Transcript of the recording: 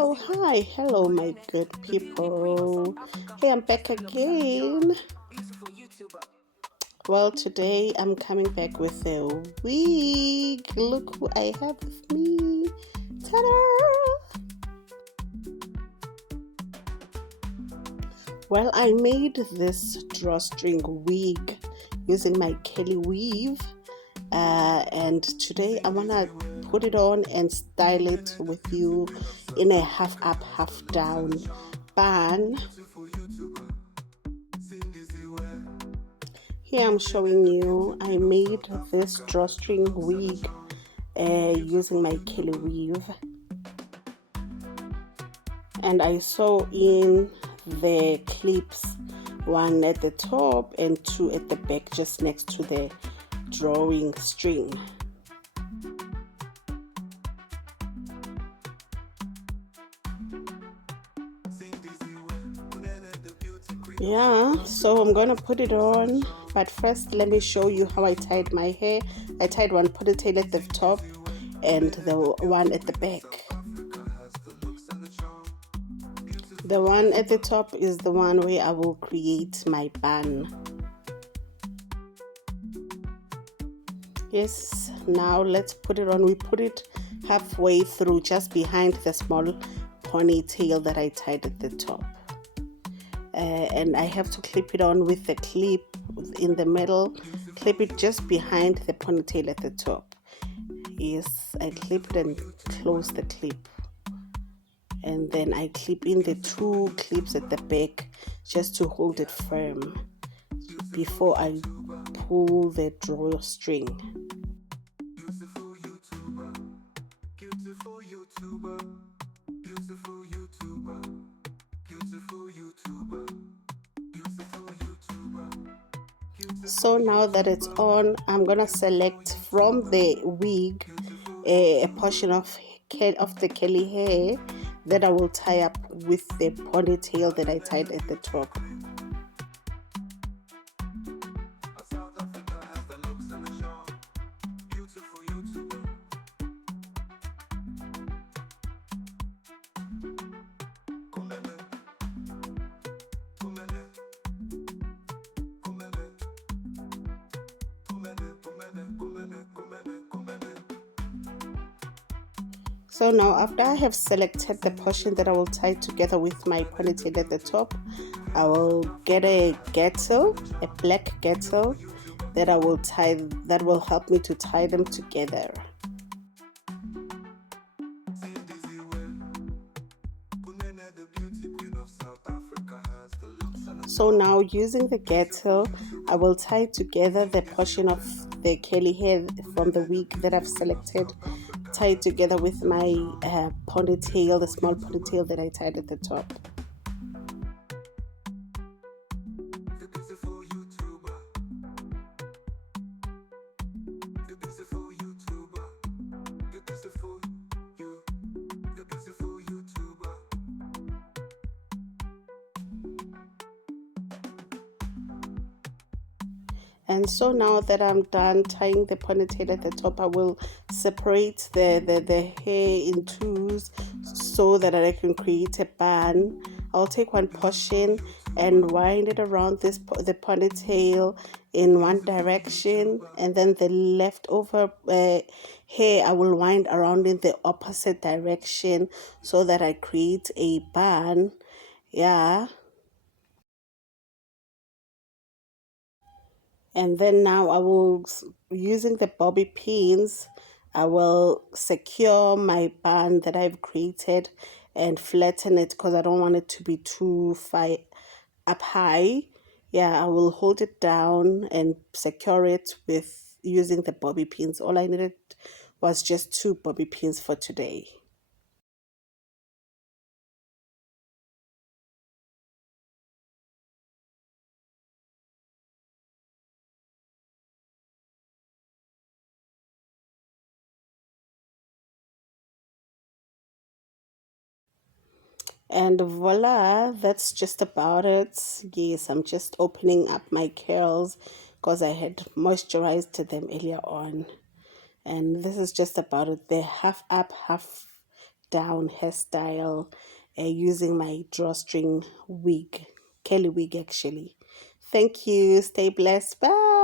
Oh, hi. Hello, my good people. Hey, I'm back again. Well, today I'm coming back with a wig. Look who I have with me. Ta-da! Well, I made this drawstring wig using my Kelly weave. And today I want to put it on and style it with you in a half up, half down bun. Here I'm showing you I made this drawstring wig using my Kelly weave, and I sew in the clips, one at the top and two at the back, just next to the drawing string. Yeah, so I'm gonna put it on, but first let me show you how I tied my hair. I tied one ponytail at the top and the one at the back. The one at the top is the one where I will create my bun. Yes, now let's put it on. We put it halfway through, just behind the small ponytail that I tied at the top. And I have to clip it on with the clip in the middle. Clip it just behind the ponytail at the top. Yes, I clipped and close the clip, and then I clip in the two clips at the back just to hold it firm before I pull the drawstring. So now that it's on, I'm gonna select from the wig a portion of the curly hair that I will tie up with the ponytail that I tied at the top. So now after I have selected the portion that I will tie together with my ponytail at the top, I will get a getto, a black getto that I will tie, that will help me to tie them together. So now using the getto, I will tie together the portion of the curly hair from the wig that I've selected, tie it together with my ponytail, the small ponytail that I tied at the top. And so now that I'm done tying the ponytail at the top, I will separate the hair in twos so that I can create a bun. I'll take one portion and wind it around the ponytail in one direction, and then the leftover hair I will wind around in the opposite direction so that I create a bun. Yeah. And then now I will, using the bobby pins, I will secure my band that I've created and flatten it because I don't want it to be too far up high. Yeah, I will hold it down and secure it with using the bobby pins. All I needed was just two bobby pins for today. And voila, that's just about it. Yes, I'm just opening up my curls because I had moisturized them earlier on. And this is just about it. They're half up, half down hairstyle using my drawstring wig, curly wig actually. Thank you. Stay blessed. Bye.